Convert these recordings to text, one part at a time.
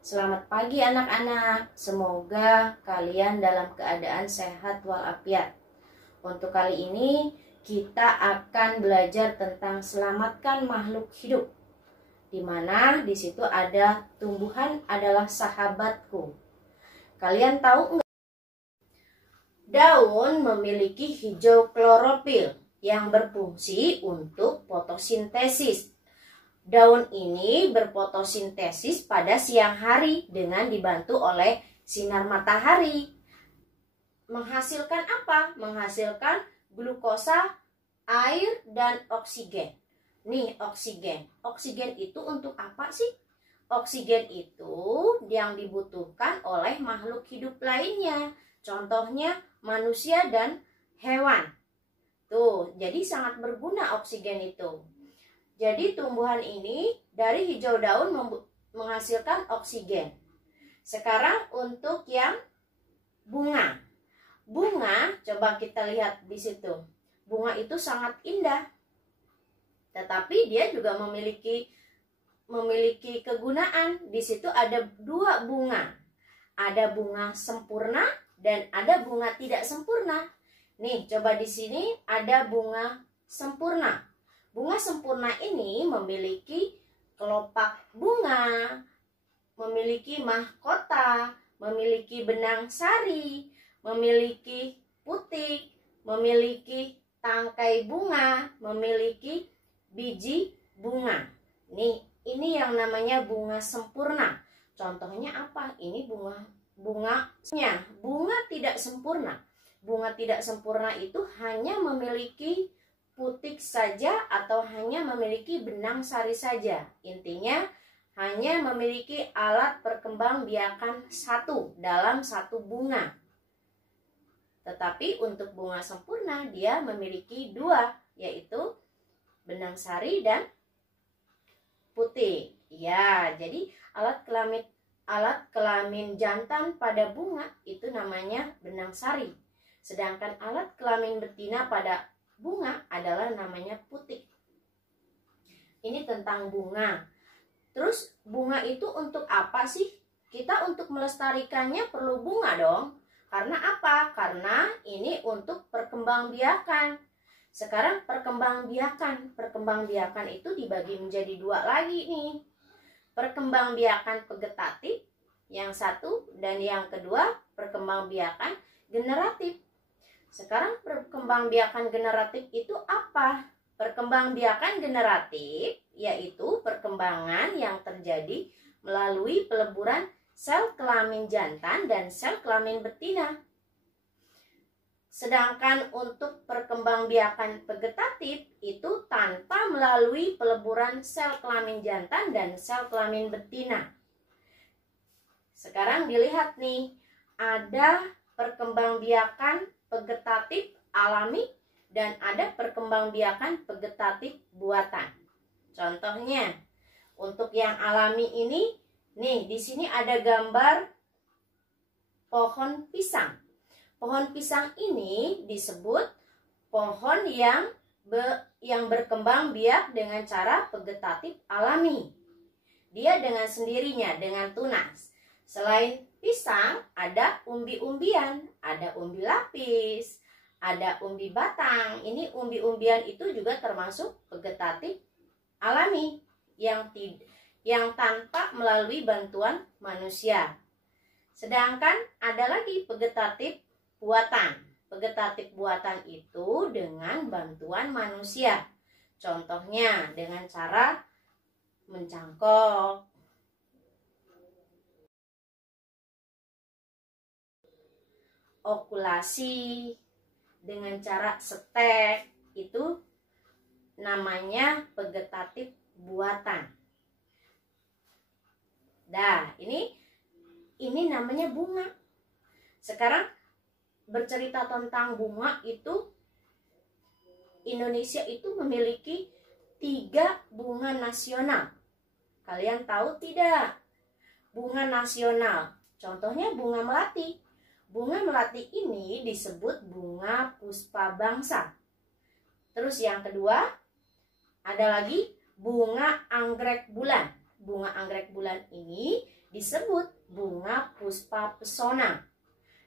Selamat pagi anak-anak, semoga kalian dalam keadaan sehat walafiat. Untuk kali ini kita akan belajar tentang selamatkan makhluk hidup, di mana di situ ada tumbuhan adalah sahabatku. Kalian tahu nggak? Daun memiliki hijau klorofil yang berfungsi untuk fotosintesis. Daun ini berfotosintesis pada siang hari dengan dibantu oleh sinar matahari. Menghasilkan apa? Menghasilkan glukosa, air, dan oksigen. Nih, oksigen. Oksigen itu untuk apa sih? Oksigen itu yang dibutuhkan oleh makhluk hidup lainnya. Contohnya manusia dan hewan. Tuh, jadi sangat berguna oksigen itu. Jadi tumbuhan ini dari hijau daun menghasilkan oksigen. Sekarang untuk yang bunga. Bunga, coba kita lihat di situ. Bunga itu sangat indah. Tetapi dia juga memiliki kegunaan. Di situ ada dua bunga. Ada bunga sempurna dan ada bunga tidak sempurna. Nih, coba di sini ada bunga sempurna. Bunga sempurna ini memiliki kelopak bunga, memiliki mahkota, memiliki benang sari, memiliki putik, memiliki tangkai bunga, memiliki biji bunga. Ini yang namanya bunga sempurna. Contohnya apa? Ini bunganya. Bunga tidak sempurna. Bunga tidak sempurna itu hanya memiliki putik saja atau hanya memiliki benang sari saja. Intinya hanya memiliki alat perkembangbiakan satu dalam satu bunga. Tetapi untuk bunga sempurna dia memiliki dua, yaitu benang sari dan putik. Ya, jadi alat kelamin jantan pada bunga itu namanya benang sari. Sedangkan alat kelamin betina pada bunga adalah namanya putik. Ini tentang bunga. Terus bunga itu untuk apa sih? Kita untuk melestarikannya perlu bunga dong. Karena apa? Karena ini untuk perkembangbiakan. Sekarang perkembangbiakan. Perkembangbiakan itu dibagi menjadi dua lagi nih. Perkembangbiakan vegetatif yang satu dan yang kedua perkembangbiakan generatif. Sekarang perkembangbiakan generatif itu apa? Perkembangbiakan generatif yaitu perkembangan yang terjadi melalui peleburan sel kelamin jantan dan sel kelamin betina. Sedangkan untuk perkembangbiakan vegetatif itu tanpa melalui peleburan sel kelamin jantan dan sel kelamin betina. Sekarang dilihat nih, ada perkembangbiakan vegetatif alami dan ada perkembangbiakan vegetatif buatan. Contohnya, untuk yang alami ini, nih di sini ada gambar pohon pisang. Pohon pisang ini disebut pohon yang berkembang biak dengan cara vegetatif alami. Dia dengan sendirinya, dengan tunas. Selain pisang, ada umbi-umbian, ada umbi lapis, ada umbi batang. Ini umbi-umbian itu juga termasuk vegetatif alami yang tanpa melalui bantuan manusia. Sedangkan ada lagi vegetatif buatan. Vegetatif buatan itu dengan bantuan manusia. Contohnya dengan cara mencangkok, okulasi, dengan cara setek, itu namanya vegetatif buatan. Nah, ini namanya bunga. Sekarang bercerita tentang bunga itu, Indonesia itu memiliki 3 bunga nasional. Kalian tahu tidak? Bunga nasional, contohnya bunga melati. Bunga melati ini disebut bunga puspa bangsa. Terus yang kedua, ada lagi bunga anggrek bulan. Bunga anggrek bulan ini disebut bunga puspa pesona.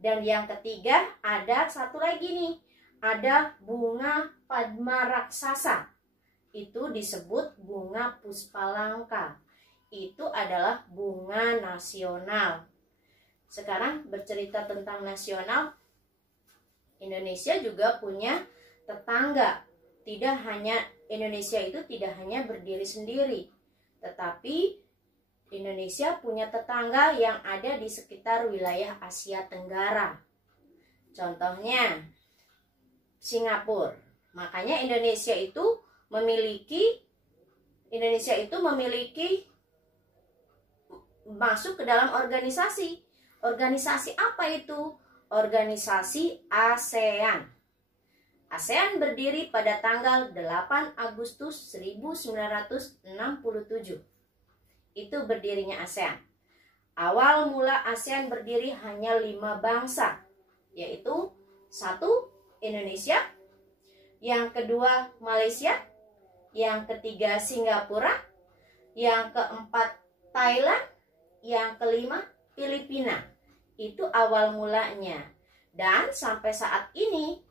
Dan yang ketiga ada satu lagi nih, ada bunga padma raksasa. Itu disebut bunga puspalangka. Itu adalah bunga nasional. Sekarang bercerita tentang nasional, Indonesia juga punya tetangga. Indonesia itu tidak hanya berdiri sendiri, tetapi Indonesia punya tetangga yang ada di sekitar wilayah Asia Tenggara. Contohnya Singapura. Makanya Indonesia itu memiliki masuk ke dalam organisasi. Organisasi apa itu? Organisasi ASEAN. ASEAN berdiri pada tanggal 8 Agustus 1967. Itu berdirinya ASEAN. Awal mula ASEAN berdiri hanya 5 bangsa, yaitu 1. Indonesia, yang kedua Malaysia, yang ketiga Singapura, yang keempat Thailand, yang kelima Filipina. Itu awal mulanya. Dan sampai saat ini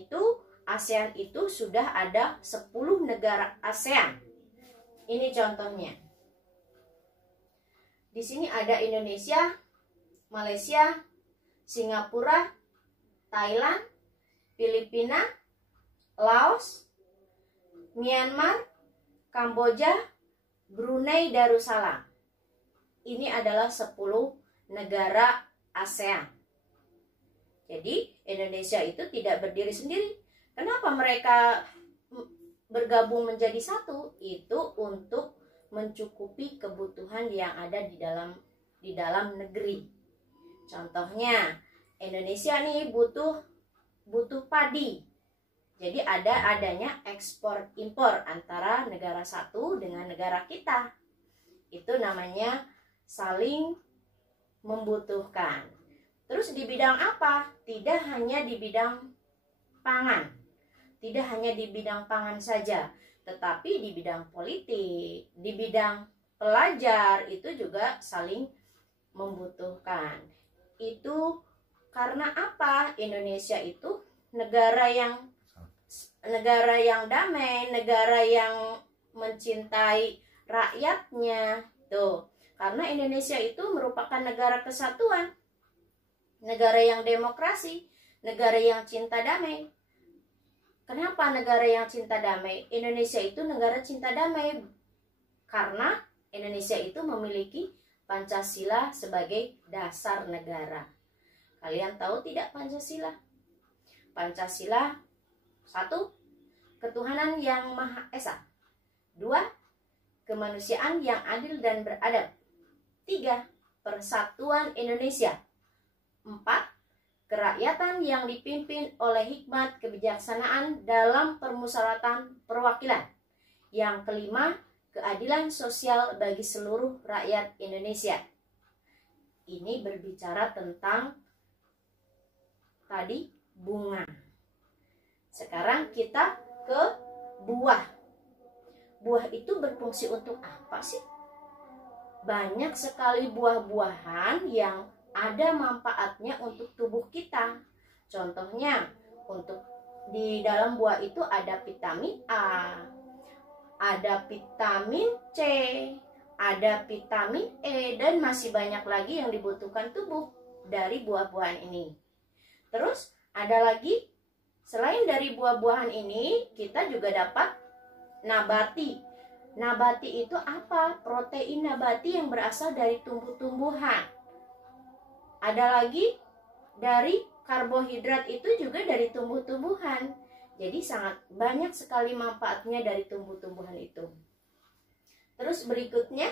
itu ASEAN itu sudah ada 10 negara ASEAN. Ini contohnya. Di sini ada Indonesia, Malaysia, Singapura, Thailand, Filipina, Laos, Myanmar, Kamboja, Brunei Darussalam. Ini adalah 10 negara ASEAN. Jadi Indonesia itu tidak berdiri sendiri. Kenapa mereka bergabung menjadi satu? Itu untuk mencukupi kebutuhan yang ada di dalam negeri. Contohnya Indonesia nih butuh padi. Jadi adanya ekspor impor antara negara satu dengan negara kita. Itu namanya saling membutuhkan. Terus di bidang apa? Tidak hanya di bidang pangan. Tidak hanya di bidang pangan saja, tetapi di bidang politik, di bidang pelajar itu juga saling membutuhkan. Itu karena apa? Indonesia itu negara yang damai, negara yang mencintai rakyatnya. Tuh, karena Indonesia itu merupakan negara kesatuan, negara yang demokrasi, negara yang cinta damai. Kenapa negara yang cinta damai? Indonesia itu negara cinta damai karena Indonesia itu memiliki Pancasila sebagai dasar negara. Kalian tahu tidak Pancasila? Pancasila 1. Ketuhanan yang Maha Esa. 2. Kemanusiaan yang adil dan beradab. 3. Persatuan Indonesia. 4. Kerakyatan yang dipimpin oleh hikmat kebijaksanaan dalam permusyawaratan perwakilan. Yang kelima, keadilan sosial bagi seluruh rakyat Indonesia. Ini berbicara tentang tadi bunga. Sekarang kita ke buah. Buah itu berfungsi untuk apa sih? Banyak sekali buah-buahan yang ada manfaatnya untuk tubuh kita. Contohnya, untuk di dalam buah itu ada vitamin A, ada vitamin C, ada vitamin E, dan masih banyak lagi yang dibutuhkan tubuh dari buah-buahan ini. Terus ada lagi, selain dari buah-buahan ini, kita juga dapat nabati. Nabati itu apa? Protein nabati yang berasal dari tumbuh-tumbuhan. Ada lagi dari karbohidrat itu juga dari tumbuh-tumbuhan. Jadi sangat banyak sekali manfaatnya dari tumbuh-tumbuhan itu. Terus berikutnya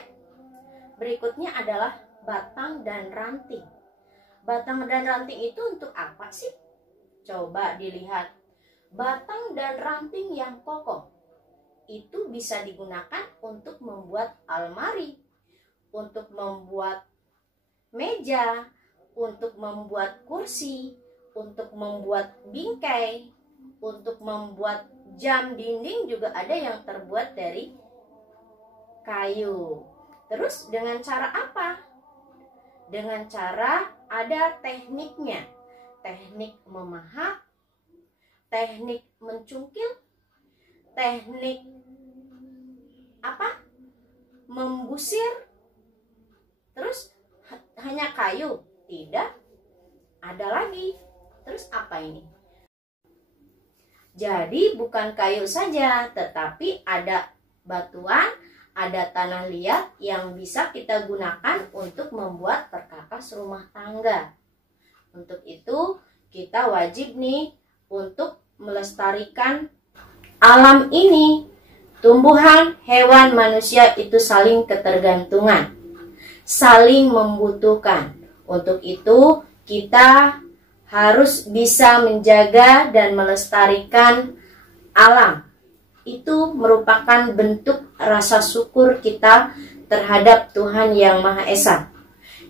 adalah batang dan ranting. Batang dan ranting itu untuk apa sih? Coba dilihat. Batang dan ranting yang kokoh itu bisa digunakan untuk membuat almari, untuk membuat meja, untuk membuat kursi, untuk membuat bingkai, untuk membuat jam dinding juga ada yang terbuat dari kayu. Terus dengan cara apa? Dengan cara ada tekniknya. Teknik memahat, teknik mencungkil, teknik apa? Membusir. Terus hanya kayu? Tidak. Ada lagi. Terus apa ini? Jadi bukan kayu saja, tetapi ada batuan, ada tanah liat yang bisa kita gunakan untuk membuat perkakas rumah tangga. Untuk itu kita wajib nih untuk melestarikan alam ini. Tumbuhan, hewan, manusia itu saling ketergantungan, saling membutuhkan. Untuk itu kita harus bisa menjaga dan melestarikan alam. Itu merupakan bentuk rasa syukur kita terhadap Tuhan Yang Maha Esa.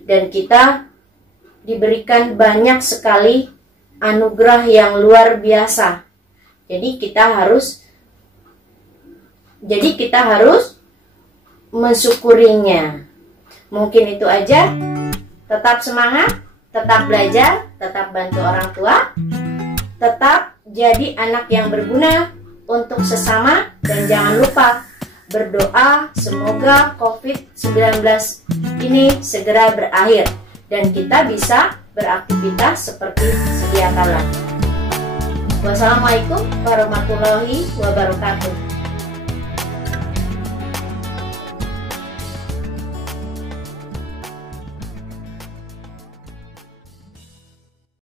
Dan kita diberikan banyak sekali anugerah yang luar biasa. Jadi kita harus mensyukurinya. Mungkin itu aja. Tetap semangat, tetap belajar, tetap bantu orang tua, tetap jadi anak yang berguna untuk sesama, dan jangan lupa berdoa semoga COVID-19 ini segera berakhir dan kita bisa beraktivitas seperti sedia kala. Wassalamualaikum warahmatullahi wabarakatuh.